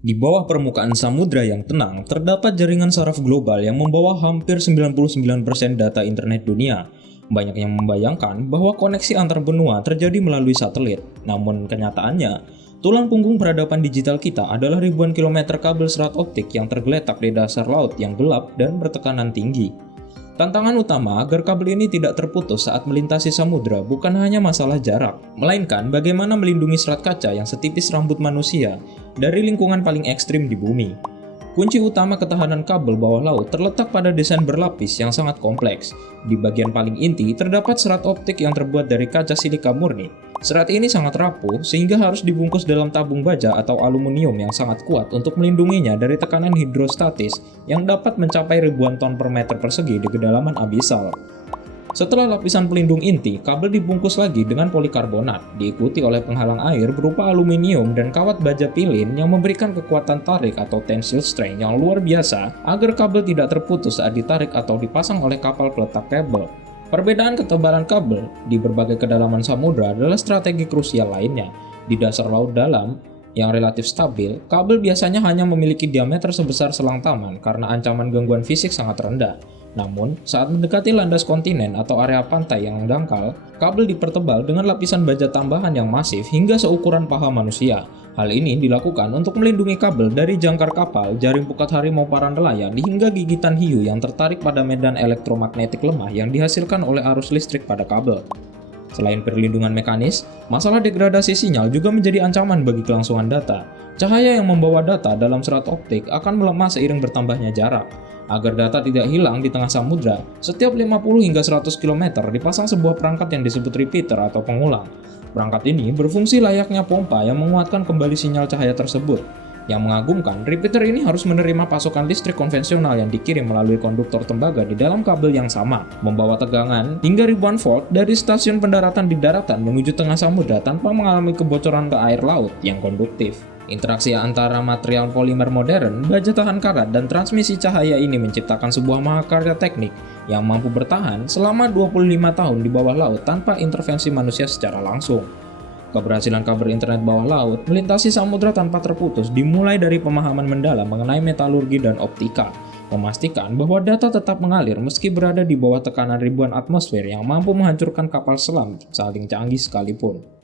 Di bawah permukaan samudra yang tenang, terdapat jaringan saraf global yang membawa hampir 99% data internet dunia. Banyak yang membayangkan bahwa koneksi antar benua terjadi melalui satelit. Namun kenyataannya, tulang punggung peradaban digital kita adalah ribuan kilometer kabel serat optik yang tergeletak di dasar laut yang gelap dan bertekanan tinggi. Tantangan utama agar kabel ini tidak terputus saat melintasi samudra bukan hanya masalah jarak, melainkan bagaimana melindungi serat kaca yang setipis rambut manusia dari lingkungan paling ekstrim di bumi. Kunci utama ketahanan kabel bawah laut terletak pada desain berlapis yang sangat kompleks. Di bagian paling inti terdapat serat optik yang terbuat dari kaca silika murni. Serat ini sangat rapuh sehingga harus dibungkus dalam tabung baja atau aluminium yang sangat kuat untuk melindunginya dari tekanan hidrostatis yang dapat mencapai ribuan ton per meter persegi di kedalaman abisal. Setelah lapisan pelindung inti, kabel dibungkus lagi dengan polikarbonat, diikuti oleh penghalang air berupa aluminium dan kawat baja pilin yang memberikan kekuatan tarik atau tensile strength yang luar biasa agar kabel tidak terputus saat ditarik atau dipasang oleh kapal peletak kabel. Perbedaan ketebalan kabel di berbagai kedalaman samudra adalah strategi krusial lainnya. Di dasar laut dalam yang relatif stabil, kabel biasanya hanya memiliki diameter sebesar selang taman karena ancaman gangguan fisik sangat rendah. Namun, saat mendekati landas kontinen atau area pantai yang dangkal, kabel dipertebal dengan lapisan baja tambahan yang masif hingga seukuran paha manusia. Hal ini dilakukan untuk melindungi kabel dari jangkar kapal, jaring pukat harimau para nelayan, hingga gigitan hiu yang tertarik pada medan elektromagnetik lemah yang dihasilkan oleh arus listrik pada kabel. Selain perlindungan mekanis, masalah degradasi sinyal juga menjadi ancaman bagi kelangsungan data. Cahaya yang membawa data dalam serat optik akan melemah seiring bertambahnya jarak. Agar data tidak hilang di tengah samudra, setiap 50 hingga 100 km dipasang sebuah perangkat yang disebut repeater atau pengulang. Perangkat ini berfungsi layaknya pompa yang menguatkan kembali sinyal cahaya tersebut. Yang mengagumkan, repeater ini harus menerima pasokan listrik konvensional yang dikirim melalui konduktor tembaga di dalam kabel yang sama, membawa tegangan hingga ribuan volt dari stasiun pendaratan di daratan menuju tengah samudra tanpa mengalami kebocoran ke air laut yang konduktif. Interaksi antara material polimer modern, baja tahan karat, dan transmisi cahaya ini menciptakan sebuah mahakarya teknik yang mampu bertahan selama 25 tahun di bawah laut tanpa intervensi manusia secara langsung. Keberhasilan kabel internet bawah laut melintasi samudra tanpa terputus dimulai dari pemahaman mendalam mengenai metalurgi dan optika, memastikan bahwa data tetap mengalir meski berada di bawah tekanan ribuan atmosfer yang mampu menghancurkan kapal selam saling canggih sekalipun.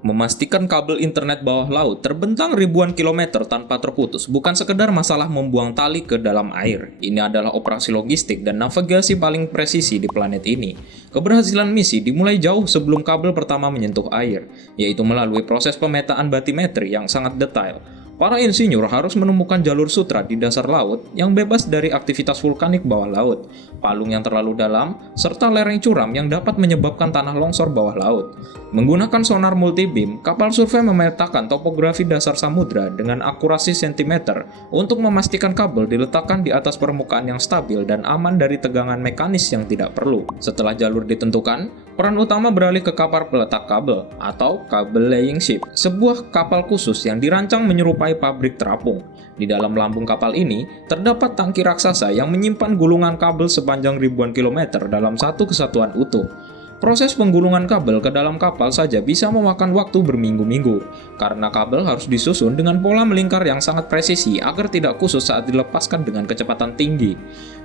Memastikan kabel internet bawah laut terbentang ribuan kilometer tanpa terputus bukan sekedar masalah membuang tali ke dalam air. Ini adalah operasi logistik dan navigasi paling presisi di planet ini. Keberhasilan misi dimulai jauh sebelum kabel pertama menyentuh air, yaitu melalui proses pemetaan batimetri yang sangat detail. Para insinyur harus menemukan jalur sutra di dasar laut yang bebas dari aktivitas vulkanik bawah laut, palung yang terlalu dalam, serta lereng curam yang dapat menyebabkan tanah longsor bawah laut. Menggunakan sonar multibeam, kapal survei memetakan topografi dasar samudra dengan akurasi sentimeter untuk memastikan kabel diletakkan di atas permukaan yang stabil dan aman dari tegangan mekanis yang tidak perlu. Setelah jalur ditentukan, peran utama beralih ke kapal peletak kabel atau kabel laying ship, sebuah kapal khusus yang dirancang menyerupai pabrik terapung. Di dalam lambung kapal ini, terdapat tangki raksasa yang menyimpan gulungan kabel sepanjang ribuan kilometer dalam satu kesatuan utuh. Proses penggulungan kabel ke dalam kapal saja bisa memakan waktu berminggu-minggu, karena kabel harus disusun dengan pola melingkar yang sangat presisi agar tidak kusut saat dilepaskan dengan kecepatan tinggi.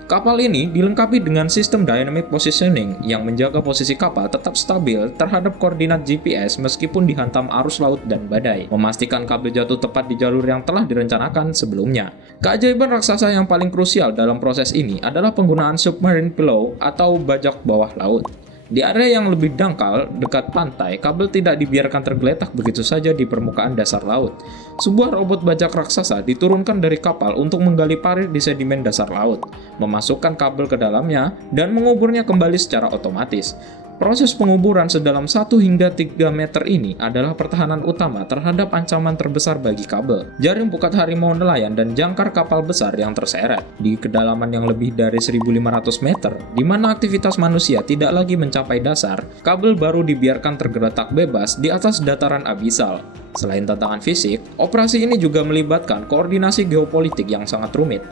Kapal ini dilengkapi dengan sistem dynamic positioning yang menjaga posisi kapal tetap stabil terhadap koordinat GPS meskipun dihantam arus laut dan badai, memastikan kabel jatuh tepat di jalur yang telah direncanakan sebelumnya. Keajaiban raksasa yang paling krusial dalam proses ini adalah penggunaan submarine pillow atau bajak bawah laut. Di area yang lebih dangkal, dekat pantai, kabel tidak dibiarkan tergeletak begitu saja di permukaan dasar laut. Sebuah robot bajak raksasa diturunkan dari kapal untuk menggali parit di sedimen dasar laut, memasukkan kabel ke dalamnya, dan menguburnya kembali secara otomatis. Proses penguburan sedalam 1 hingga 3 meter ini adalah pertahanan utama terhadap ancaman terbesar bagi kabel, jaring pukat harimau nelayan, dan jangkar kapal besar yang terseret. Di kedalaman yang lebih dari 1.500 meter, di mana aktivitas manusia tidak lagi mencapai dasar, kabel baru dibiarkan tergeletak bebas di atas dataran abisal. Selain tantangan fisik, operasi ini juga melibatkan koordinasi geopolitik yang sangat rumit.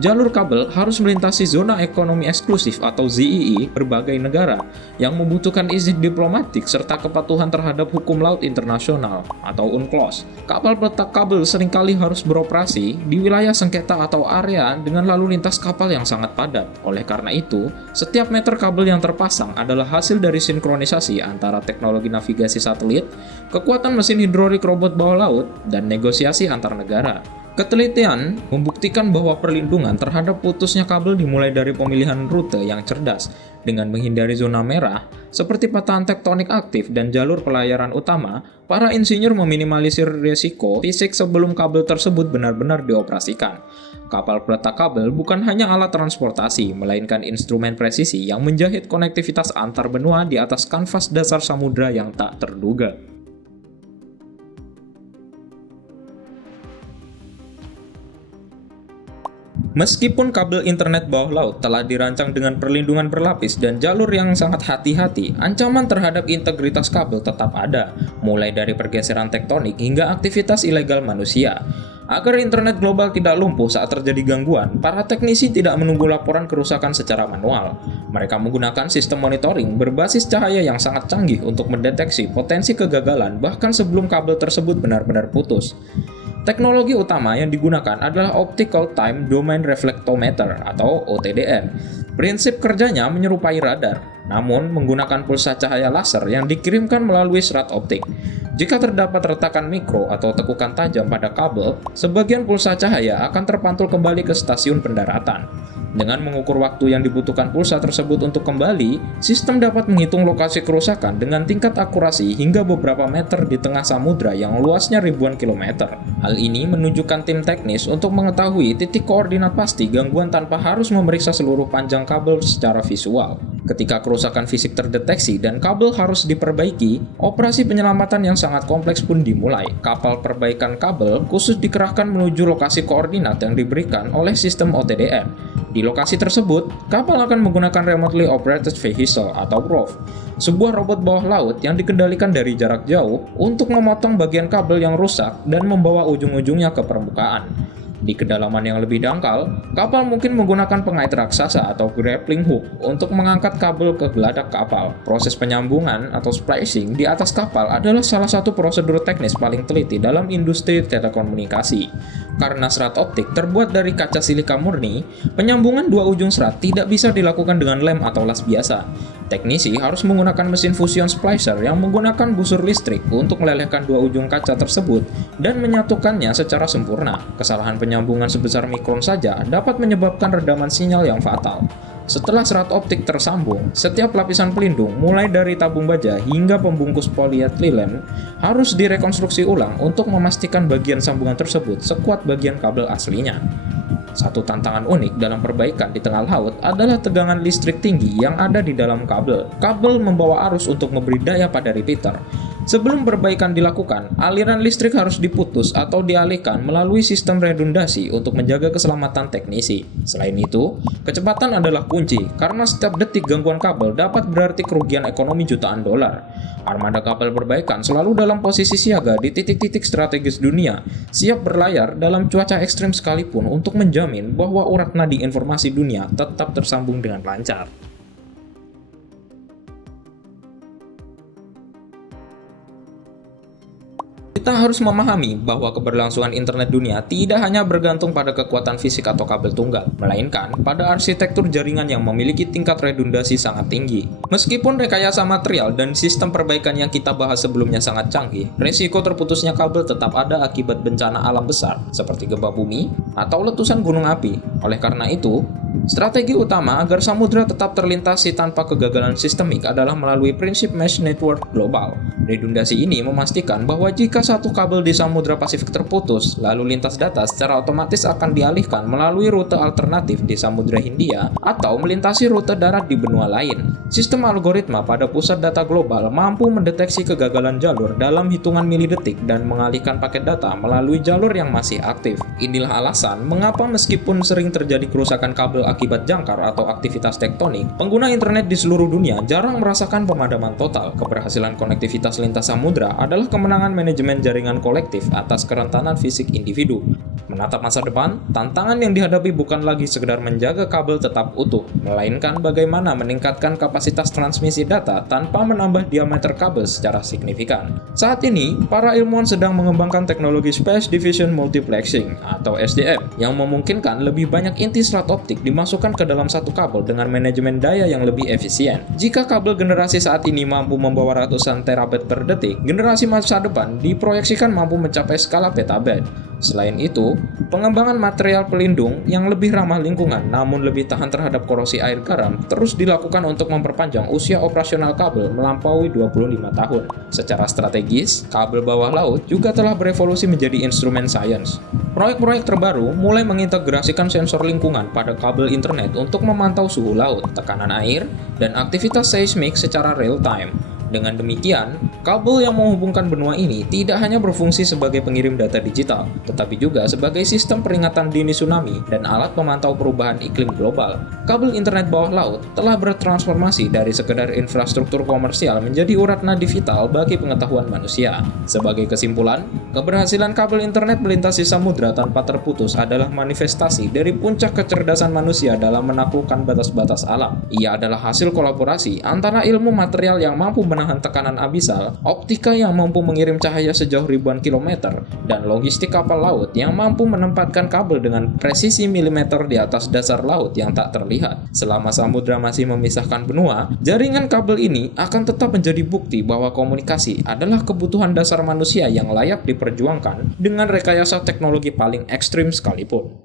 Jalur kabel harus melintasi zona ekonomi eksklusif atau ZEE berbagai negara yang membutuhkan izin diplomatik serta kepatuhan terhadap hukum laut internasional atau UNCLOS. Kapal peletak kabel seringkali harus beroperasi di wilayah sengketa atau area dengan lalu lintas kapal yang sangat padat. Oleh karena itu, setiap meter kabel yang terpasang adalah hasil dari sinkronisasi antara teknologi navigasi satelit, kekuatan mesin hidrolik robot bawah laut, dan negosiasi antar negara. Ketelitian membuktikan bahwa perlindungan terhadap putusnya kabel dimulai dari pemilihan rute yang cerdas dengan menghindari zona merah seperti patahan tektonik aktif dan jalur pelayaran utama. Para insinyur meminimalisir risiko fisik sebelum kabel tersebut benar-benar dioperasikan. Kapal peletak kabel bukan hanya alat transportasi, melainkan instrumen presisi yang menjahit konektivitas antar benua di atas kanvas dasar samudra yang tak terduga. Meskipun kabel internet bawah laut telah dirancang dengan perlindungan berlapis dan jalur yang sangat hati-hati, ancaman terhadap integritas kabel tetap ada, mulai dari pergeseran tektonik hingga aktivitas ilegal manusia. Agar internet global tidak lumpuh saat terjadi gangguan, para teknisi tidak menunggu laporan kerusakan secara manual. Mereka menggunakan sistem monitoring berbasis cahaya yang sangat canggih untuk mendeteksi potensi kegagalan bahkan sebelum kabel tersebut benar-benar putus. Teknologi utama yang digunakan adalah Optical Time Domain Reflectometer atau OTDR. Prinsip kerjanya menyerupai radar, namun menggunakan pulsa cahaya laser yang dikirimkan melalui serat optik. Jika terdapat retakan mikro atau tekukan tajam pada kabel, sebagian pulsa cahaya akan terpantul kembali ke stasiun pendaratan. Dengan mengukur waktu yang dibutuhkan pulsa tersebut untuk kembali, sistem dapat menghitung lokasi kerusakan dengan tingkat akurasi hingga beberapa meter di tengah samudra yang luasnya ribuan kilometer. Hal ini menunjukkan tim teknis untuk mengetahui titik koordinat pasti gangguan tanpa harus memeriksa seluruh panjang kabel secara visual. Ketika kerusakan fisik terdeteksi dan kabel harus diperbaiki, operasi penyelamatan yang sangat kompleks pun dimulai. Kapal perbaikan kabel khusus dikerahkan menuju lokasi koordinat yang diberikan oleh sistem OTDR. Di lokasi tersebut, kapal akan menggunakan Remotely Operated Vehicle atau ROV, sebuah robot bawah laut yang dikendalikan dari jarak jauh untuk memotong bagian kabel yang rusak dan membawa ujung-ujungnya ke permukaan. Di kedalaman yang lebih dangkal, kapal mungkin menggunakan pengait raksasa atau grappling hook untuk mengangkat kabel ke geladak kapal. Proses penyambungan atau splicing di atas kapal adalah salah satu prosedur teknis paling teliti dalam industri telekomunikasi. Karena serat optik terbuat dari kaca silika murni, penyambungan dua ujung serat tidak bisa dilakukan dengan lem atau las biasa. Teknisi harus menggunakan mesin fusion splicer yang menggunakan busur listrik untuk melelehkan dua ujung kaca tersebut dan menyatukannya secara sempurna. Kesalahan penyambungan sebesar mikron saja dapat menyebabkan redaman sinyal yang fatal. Setelah serat optik tersambung, setiap lapisan pelindung mulai dari tabung baja hingga pembungkus polyethylene harus direkonstruksi ulang untuk memastikan bagian sambungan tersebut sekuat bagian kabel aslinya. Satu tantangan unik dalam perbaikan di tengah laut adalah tegangan listrik tinggi yang ada di dalam kabel. Kabel membawa arus untuk memberi daya pada repeater. Sebelum perbaikan dilakukan, aliran listrik harus diputus atau dialihkan melalui sistem redundasi untuk menjaga keselamatan teknisi. Selain itu, kecepatan adalah kunci, karena setiap detik gangguan kabel dapat berarti kerugian ekonomi jutaan dolar. Armada kapal perbaikan selalu dalam posisi siaga di titik-titik strategis dunia, siap berlayar dalam cuaca ekstrim sekalipun untuk menjamin bahwa urat nadi informasi dunia tetap tersambung dengan lancar. Kita harus memahami bahwa keberlangsungan internet dunia tidak hanya bergantung pada kekuatan fisik atau kabel tunggal, melainkan pada arsitektur jaringan yang memiliki tingkat redundasi sangat tinggi. Meskipun rekayasa material dan sistem perbaikan yang kita bahas sebelumnya sangat canggih, risiko terputusnya kabel tetap ada akibat bencana alam besar, seperti gempa bumi atau letusan gunung api. Oleh karena itu, strategi utama agar samudra tetap terlintasi tanpa kegagalan sistemik adalah melalui prinsip mesh network global. Redundasi ini memastikan bahwa jika satu kabel di Samudra Pasifik terputus, lalu lintas data secara otomatis akan dialihkan melalui rute alternatif di Samudra Hindia atau melintasi rute darat di benua lain. Sistem algoritma pada pusat data global mampu mendeteksi kegagalan jalur dalam hitungan milidetik dan mengalihkan paket data melalui jalur yang masih aktif. Inilah alasan mengapa meskipun sering terjadi kerusakan kabel akibat jangkar atau aktivitas tektonik, pengguna internet di seluruh dunia jarang merasakan pemadaman total. Keberhasilan konektivitas lintas samudra adalah kemenangan manajemen manajemen jaringan kolektif atas kerentanan fisik individu. Menatap masa depan, tantangan yang dihadapi bukan lagi sekedar menjaga kabel tetap utuh, melainkan bagaimana meningkatkan kapasitas transmisi data tanpa menambah diameter kabel secara signifikan. Saat ini, para ilmuwan sedang mengembangkan teknologi Space Division Multiplexing atau SDM yang memungkinkan lebih banyak inti serat optik dimasukkan ke dalam satu kabel dengan manajemen daya yang lebih efisien. Jika kabel generasi saat ini mampu membawa ratusan terabit per detik, generasi masa depan diproyeksikan mampu mencapai skala petabit. Selain itu, pengembangan material pelindung yang lebih ramah lingkungan namun lebih tahan terhadap korosi air garam terus dilakukan untuk memperpanjang usia operasional kabel melampaui 25 tahun. Secara strategis, kabel bawah laut juga telah berevolusi menjadi instrumen sains. Proyek-proyek terbaru mulai mengintegrasikan sensor lingkungan pada kabel internet untuk memantau suhu laut, tekanan air, dan aktivitas seismik secara real-time. Dengan demikian, kabel yang menghubungkan benua ini tidak hanya berfungsi sebagai pengirim data digital, tetapi juga sebagai sistem peringatan dini tsunami dan alat pemantau perubahan iklim global. Kabel internet bawah laut telah bertransformasi dari sekedar infrastruktur komersial menjadi urat nadi vital bagi pengetahuan manusia. Sebagai kesimpulan, keberhasilan kabel internet melintasi samudra tanpa terputus adalah manifestasi dari puncak kecerdasan manusia dalam menaklukkan batas-batas alam. Ia adalah hasil kolaborasi antara ilmu material yang mampu menahan tekanan abisal, optika yang mampu mengirim cahaya sejauh ribuan kilometer, dan logistik kapal laut yang mampu menempatkan kabel dengan presisi milimeter di atas dasar laut yang tak terlihat. Selama samudra masih memisahkan benua, jaringan kabel ini akan tetap menjadi bukti bahwa komunikasi adalah kebutuhan dasar manusia yang layak diperjuangkan dengan rekayasa teknologi paling ekstrim sekalipun.